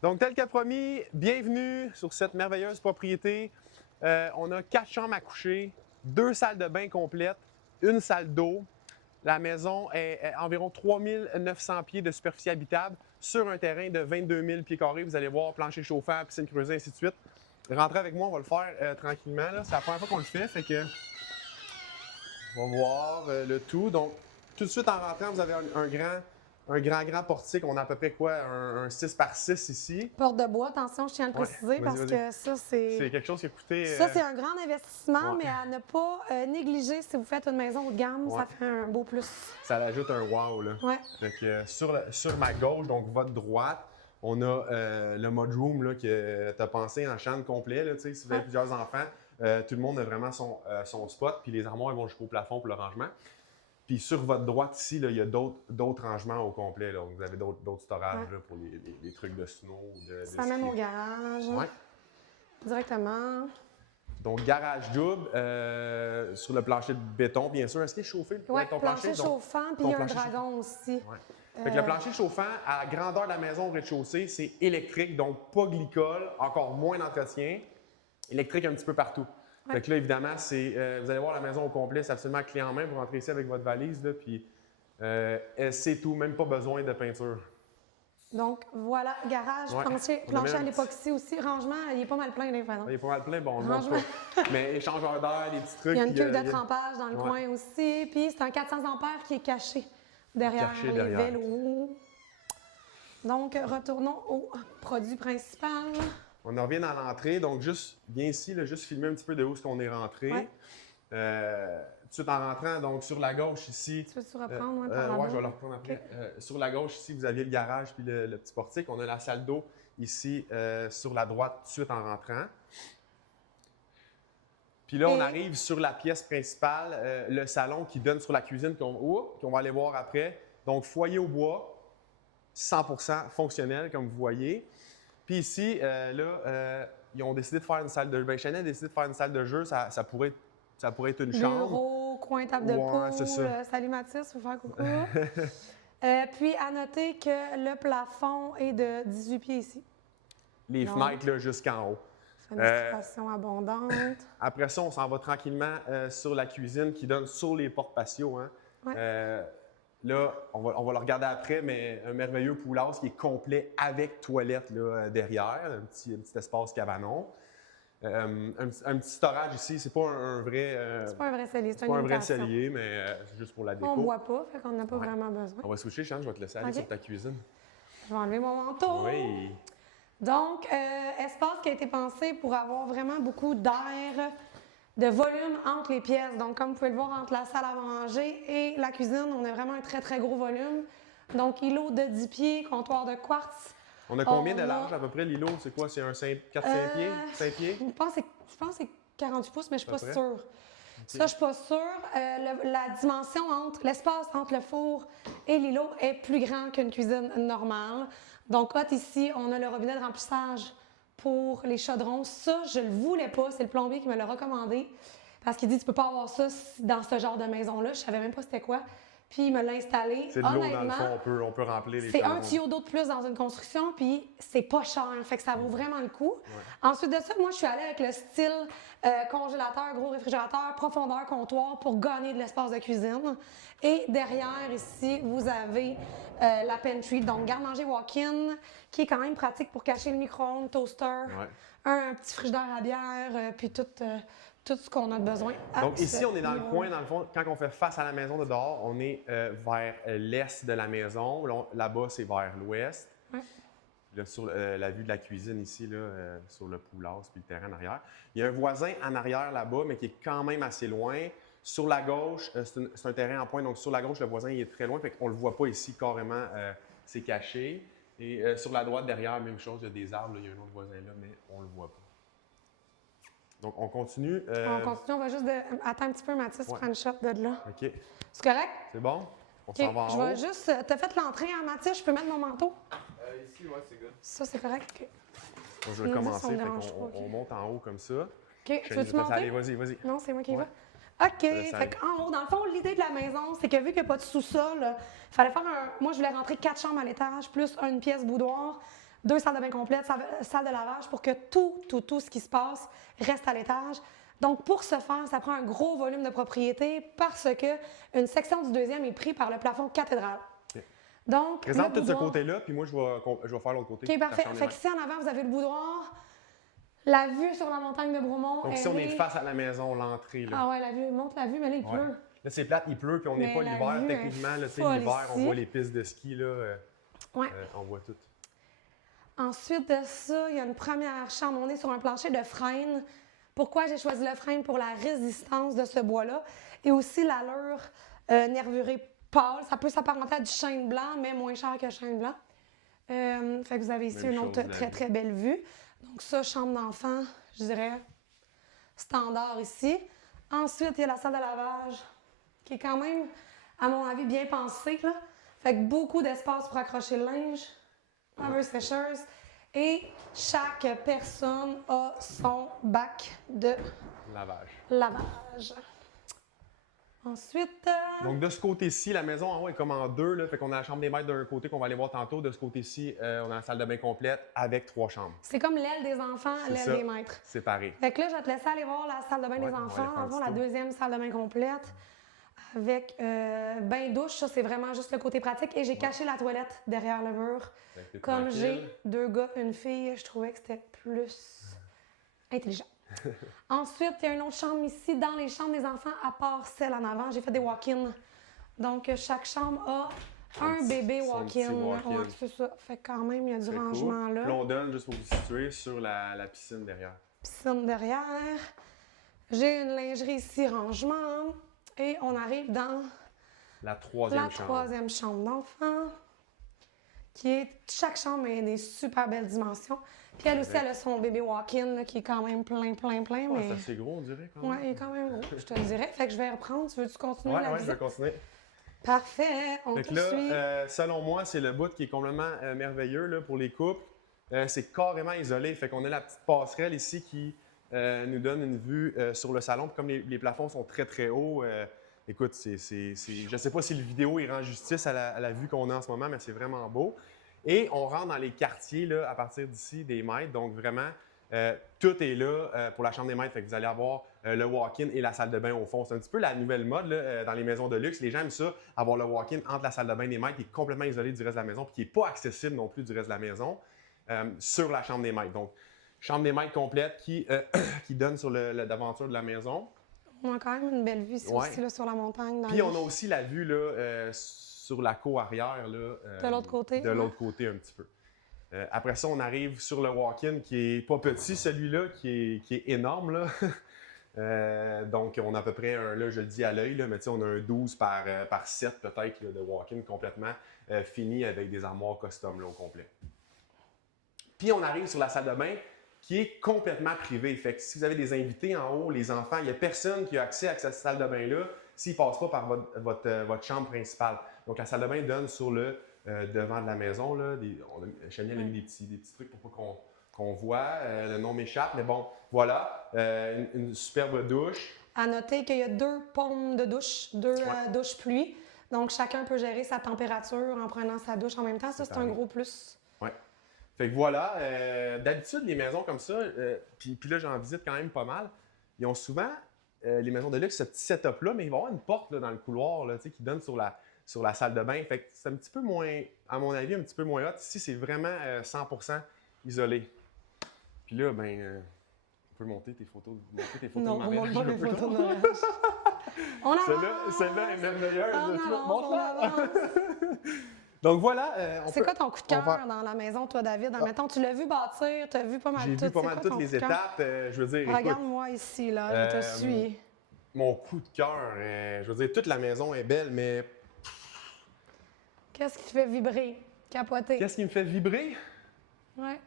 Donc, tel que promis, bienvenue sur cette merveilleuse propriété. On a 4 chambres à coucher, 2 salles de bain complètes, une salle d'eau. La maison est environ 3900 pieds de superficie habitable sur un terrain de 22 000 pieds carrés. Vous allez voir, plancher chauffant, piscine creusée, ainsi de suite. Rentrez avec moi, on va le faire tranquillement. C'est la première fois qu'on le fait que on va voir le tout. Donc, tout de suite en rentrant, vous avez un grand portique. On a à peu près quoi? Un 6 par 6 ici. Porte de bois, attention, je tiens à le préciser parce que ça, C'est c'est. quelque chose qui a coûté. Ça, c'est un grand investissement, ouais. mais à ne pas négliger si vous faites une maison haut de gamme, ça fait un beau plus. Ça ajoute un wow, là. Ouais. Fait que, sur ma gauche, donc votre droite, on a le mudroom là, que tu as pensé en chambre complet. Là, si vous avez plusieurs enfants, tout le monde a vraiment son spot. Puis les armoires vont jusqu'au plafond pour le rangement. Puis sur votre droite ici, là, il y a d'autres rangements au complet. Là. Donc vous avez d'autres storages là, pour les trucs de snow. Ça mène au garage. Ouais. Directement. Donc, garage double sur le plancher de béton, bien sûr. Est-ce qu'il est chauffé? Oui, ton plancher chauffant, puis il y a un dragon aussi. Ouais. Fait que le plancher chauffant, à la grandeur de la maison au rez-de-chaussée, c'est électrique, donc pas glycol, encore moins d'entretien. Électrique un petit peu partout. Ouais. Fait que là, évidemment, vous allez voir la maison au complet, c'est absolument clé en main. Vous rentrez ici avec votre valise, là, puis c'est tout, même pas besoin de peinture. Donc, voilà, garage, plancher à l'époxy aussi. Rangement, il est pas mal plein, par exemple. Il est pas mal plein, bon, on ne montre pas. Mais échangeur d'air, des petits trucs. Il y a une cuve de trempage dans le coin aussi. Puis, c'est un 400 ampères qui est caché derrière les vélos. Donc, retournons au produit principal. On en revient dans l'entrée. Donc, viens ici, là, juste filmer un petit peu de où est-ce qu'on est rentré. Ouais. Tout de suite en rentrant, donc sur la gauche ici. Tu veux-tu reprendre? Oui, je vais le reprendre après. Okay. Sur la gauche ici, vous aviez le garage puis le petit portique. On a la salle d'eau ici sur la droite, tout de suite en rentrant. Puis là, on arrive sur la pièce principale, le salon qui donne sur la cuisine qu'on va aller voir après. Donc, foyer au bois, 100% fonctionnel, comme vous voyez. Puis ici, ils ont décidé de faire une salle de jeu. Chanel a décidé de faire une salle de jeu. Ça pourrait être une chambre. Bureau, coin, table de poule. Salut Mathis, faut faire coucou. Puis, à noter que le plafond est de 18 pieds ici. Les fenêtres là, jusqu'en haut. Fenestration abondante. Après ça, on s'en va tranquillement sur la cuisine qui donne sur les portes patio. Hein. Ouais. Là, on va le regarder après, mais un merveilleux poulas qui est complet avec toilette là, derrière, un petit espace cabanon. Un petit storage ici, c'est pas un vrai. C'est pas un vrai cellier, c'est pas un vrai cellier, mais c'est juste pour la déco. On ne boit pas, fait qu'on n'a pas vraiment besoin. On va switcher, Chane, je vais te laisser aller sur ta cuisine. Je vais enlever mon manteau. Oui. Donc, espace qui a été pensé pour avoir vraiment beaucoup d'air, de volume entre les pièces. Donc, comme vous pouvez le voir, entre la salle à manger et la cuisine, on a vraiment un très, très gros volume. Donc, îlot de 10 pieds, comptoir de quartz. On a combien de large à peu près, l'îlot? C'est quoi? C'est un 4-5 pieds? 5 pieds? Je pense que c'est 48 pouces, mais je ne suis pas sûre. Okay. Ça, je ne suis pas sûre. La dimension l'espace entre le four et l'îlot est plus grand qu'une cuisine normale. Donc, ici, on a le robinet de remplissage pour les chaudrons. Ça, je ne le voulais pas. C'est le plombier qui me l'a recommandé parce qu'il dit tu peux pas avoir ça dans ce genre de maison-là. Je savais même pas c'était quoi. Puis il me l'a installé. C'est de l'eau dans le fond, on peut remplir les C'est un tuyau d'eau de plus dans une construction, puis c'est pas cher. Fait que ça vaut vraiment le coup. Ouais. Ensuite de ça, moi, je suis allée avec le style congélateur, gros réfrigérateur, profondeur comptoir pour gagner de l'espace de cuisine. Et derrière, ici, vous avez la pantry, donc garde-manger walk-in, qui est quand même pratique pour cacher le micro-ondes, toaster, un petit frigidaire à bière, puis tout ce qu'on a besoin. Donc ici, on est dans le coin, dans le fond, quand on fait face à la maison de dehors, on est vers l'est de la maison. Là-bas, c'est vers l'ouest. Ouais. Là, sur la vue de la cuisine ici, là, sur le poulas puis le terrain en arrière. Il y a un voisin en arrière là-bas, mais qui est quand même assez loin. Sur la gauche, c'est un terrain en pointe, donc sur la gauche, le voisin il est très loin, fait qu'on ne le voit pas ici carrément, c'est caché. Et sur la droite, derrière, même chose, il y a des arbres, là, il y a un autre voisin là, mais on ne le voit pas. Donc, on continue. On continue, on va juste attendre un petit peu, Mathis, prendre une shot de là. OK. C'est correct? C'est bon? On s'en va en haut. Je vais juste... T'as fait l'entrée, hein, Mathis? Je peux mettre mon manteau? Ici, ouais, c'est good. Ça, c'est correct? Okay. Moi, je vais commencer, on monte en haut comme ça. OK. Tu veux-tu monter? Allez, vas-y. Non, c'est moi qui y va. OK. Fait qu'en haut, dans le fond, l'idée de la maison, c'est que vu qu'il n'y a pas de sous-sol, il fallait faire moi, je voulais rentrer 4 chambres à l'étage, plus une pièce boudoir. 2 salles de bain complètes, salle de lavage pour que tout ce qui se passe reste à l'étage. Donc, pour ce faire, ça prend un gros volume de propriété parce que une section du deuxième est prise par le plafond cathédral. OK. Donc, Présente tout ce boudoir... côté-là, puis moi, je vais faire l'autre côté. OK, parfait. La chambre des Fait maîtres. qu'ici, en avant, vous avez le boudoir, la vue sur la montagne de Bromont. Donc, ici, on est face à la maison, l'entrée. Là. Ah ouais, la vue, montre la vue, mais là, il Ouais. pleut. Là, c'est plate, il pleut, puis on n'est Mais pas la l'hiver, vue est techniquement. Là, c'est folle l'hiver, on ici. voit les pistes de ski, là. Ouais. On voit tout. Ensuite de ça, il y a une première chambre. On est sur un plancher de frêne. Pourquoi j'ai choisi le frêne? Pour la résistance de ce bois-là et aussi l'allure nervurée pâle. Ça peut s'apparenter à du chêne blanc, mais moins cher que chêne blanc. Fait que vous avez ici Même une autre chose, la très, vue. très belle vue. Donc ça, chambre d'enfant, je dirais standard ici. Ensuite, il y a la salle de lavage qui est quand même, à mon avis, bien pensée, là. Fait que beaucoup d'espace pour accrocher le linge, laveuse sécheuse. Et chaque personne a son bac de Lavage. lavage. Ensuite, Donc, de ce côté-ci, la maison en haut est comme en deux. Là, fait qu'on a la chambre des maîtres d'un côté qu'on va aller voir tantôt. De ce côté-ci, on a la salle de bain complète avec 3 chambres. c'est comme l'aile des enfants, C'est l'aile ça. des maîtres. Séparées. Fait que là, je vais te laisser aller voir la salle de bain Ouais, des on va aller enfants. faire un Dans le fond, petit la tour. deuxième salle de bain complète avec bain-douche. Ça, c'est vraiment juste le côté pratique. Et j'ai caché la toilette derrière le mur. Fait que t'es Comme tranquille. j'ai 2 gars, une fille, je trouvais que c'était plus intelligent. Ensuite, il y a une autre chambre ici. Dans les chambres des enfants, à part celle en avant, j'ai fait des walk-in. Donc, chaque chambre a un petit- bébé son petit walk-in. walk-in. Ouais, c'est ça. Fait que quand même, il y a du Très cool. rangement là. Puis là, on donne, juste pour vous situer, sur la piscine derrière. Piscine derrière. J'ai une lingerie ici, rangement. Et on arrive dans La troisième la chambre. troisième chambre d'enfant. Chaque chambre a des super belles dimensions. Puis elle aussi, Avec- elle a son bébé walk-in là, qui est quand même plein, Ouais, mais... c'est assez gros, on dirait. Quand Ouais, même. il est quand même gros, je te le dirais. Fait que je vais reprendre. Tu veux-tu continuer Ouais, la ouais, je vais visite? continuer. Parfait, on Fait que poursuit. là, selon moi, c'est le bout qui est complètement merveilleux là, pour les couples. C'est carrément isolé. Fait qu'on a la petite passerelle ici qui nous donne une vue sur le salon. Puis comme les plafonds sont très, très hauts, écoute, je ne sais pas si le vidéo il rend justice à la vue qu'on a en ce moment, mais c'est vraiment beau. Et on rentre dans les quartiers là, à partir d'ici des maîtres. Donc vraiment, tout est là pour la chambre des maîtres. Fait que vous allez avoir le walk-in et la salle de bain au fond. C'est un petit peu la nouvelle mode là, dans les maisons de luxe. Les gens aiment ça, avoir le walk-in entre la salle de bain des maîtres qui est complètement isolé du reste de la maison puis qui n'est pas accessible non plus du reste de la maison sur la chambre des maîtres. Donc, chambre des maîtres complète qui donne sur le d'aventure de la maison. On a quand même une belle vue ici Ouais. aussi, là, sur la montagne. Dans Puis les- on a aussi la vue là, sur la cour arrière. Là, De l'autre côté, De ouais. l'autre côté un petit peu. Après ça, on arrive sur le walk-in qui est pas petit, celui-là, qui est énorme. Là. Donc, on a à peu près un, là, je le dis à l'œil, là, mais tu sais, on a un 12 par 7 peut-être là, de walk-in complètement fini avec des armoires custom là, au complet. Puis on arrive sur la salle de bain qui est complètement privée. Fait que si vous avez des invités en haut, les enfants, il n'y a personne qui a accès à cette salle de bain-là s'ils ne passent pas par votre chambre principale. Donc la salle de bain donne sur le devant de la maison. Là, Chaniel a mis des petits trucs pour pas qu'on voit. Le nom m'échappe, mais bon, voilà. Une superbe douche. À noter qu'il y a 2 pommes de douche, 2 Ouais. douches pluie. Donc, chacun peut gérer sa température en prenant sa douche en même temps. Ça, c'est un pareil. gros plus. Fait que voilà, d'habitude, les maisons comme ça, puis là, j'en visite quand même pas mal, ils ont souvent, les maisons de luxe, ce petit setup-là, mais il va y avoir une porte là, dans le couloir là, tu sais, qui donne sur la salle de bain. Fait que c'est un petit peu moins, à mon avis, un petit peu moins hot. Ici, c'est vraiment 100% isolé. Puis là, ben, on peut monter tes photos de Non, ma on mère. montre pas Je les veux photos de pas. mariage. On avance! Celle-là est merveilleuse. On là, tu vois. avance, on Montre-la. avance. Donc voilà, C'est quoi ton coup de on va- cœur dans la maison, toi, David? Admettons, tu l'as vu bâtir, tu as vu pas mal J'ai tout. vu pas C'est mal quoi toutes ton les coup de cœur? étapes. Je veux dire, écoute, Regarde-moi ici, là, je te suis. mon coup de cœur, je veux dire, toute la maison est belle, mais Qu'est-ce qui te fait vibrer, capoter? qu'est-ce qui me fait vibrer? Ouais,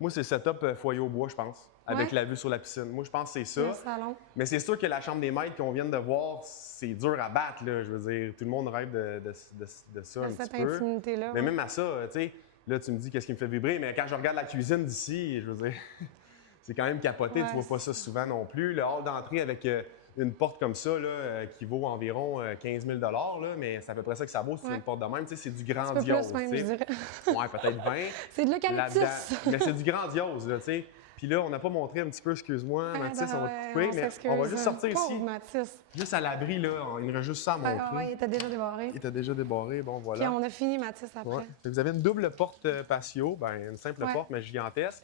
Moi, c'est le setup foyer au bois, je pense, avec Ouais. la vue sur la piscine. Moi, je pense que c'est le ça. salon. Mais c'est sûr que la chambre des maîtres qu'on vient de voir, c'est dur à battre, là. Je veux dire, tout le monde rêve de ça un Cette petit peu. intimité-là. Mais ouais. même à ça, tu sais, là, tu me dis qu'est-ce qui me fait vibrer, mais quand je regarde la cuisine d'ici, je veux dire, c'est quand même capoté, Ouais, tu vois pas ça c'est souvent non plus. Le hall d'entrée avec une porte comme ça là, qui vaut environ 15 000 là, mais c'est à peu près ça que ça vaut si tu veux Ouais. une porte de même. Tu sais, c'est du Un peu grandiose. plus même, tu je sais. dirais. Ouais, peut-être 20. C'est de l'eucalyptus. Là-dedans. Mais c'est du grandiose, là, tu sais. Puis là, on n'a pas montré un petit peu, excuse-moi, Mathis, on va te couper, mais on va juste sortir Pauvre ici, Mathis. juste à l'abri, là. Il nous reste juste ça à montrer. Il était déjà débarré. Il était déjà débarré, bon, Puis voilà. on a fini Mathis après. Ouais. Fait que vous avez une double porte patio, ben, une simple Ouais. porte, mais gigantesque,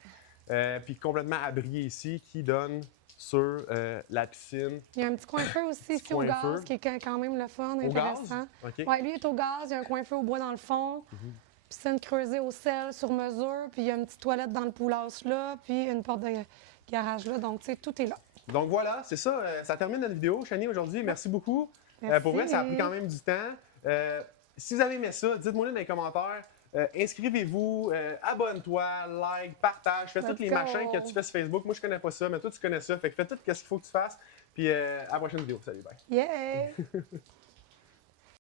puis complètement abriée ici, qui donne sur la piscine. Il y a un petit coin feu aussi ici au coin gaz, feu. qui est quand même le fun, Au gaz? intéressant. OK. Oui, lui il est au gaz, il y a un coin feu au bois dans le fond, piscine creusée au sel sur mesure, puis il y a une petite toilette dans le poulasse là, puis une porte de garage là, donc tu sais, tout est là. Donc voilà, c'est ça. Ça termine notre vidéo, Chani, aujourd'hui. Merci beaucoup. Merci. Pour vrai, ça a pris quand même du temps. Si vous avez aimé ça, dites-moi dans les commentaires. Inscrivez-vous, abonne-toi, like, partage, fais Let's tous les go. machins que tu fais sur Facebook. Moi, je connais pas ça, mais toi, tu connais ça. Fait que fais tout ce qu'il faut que tu fasses. Puis à la prochaine vidéo. Salut, bye. Yeah!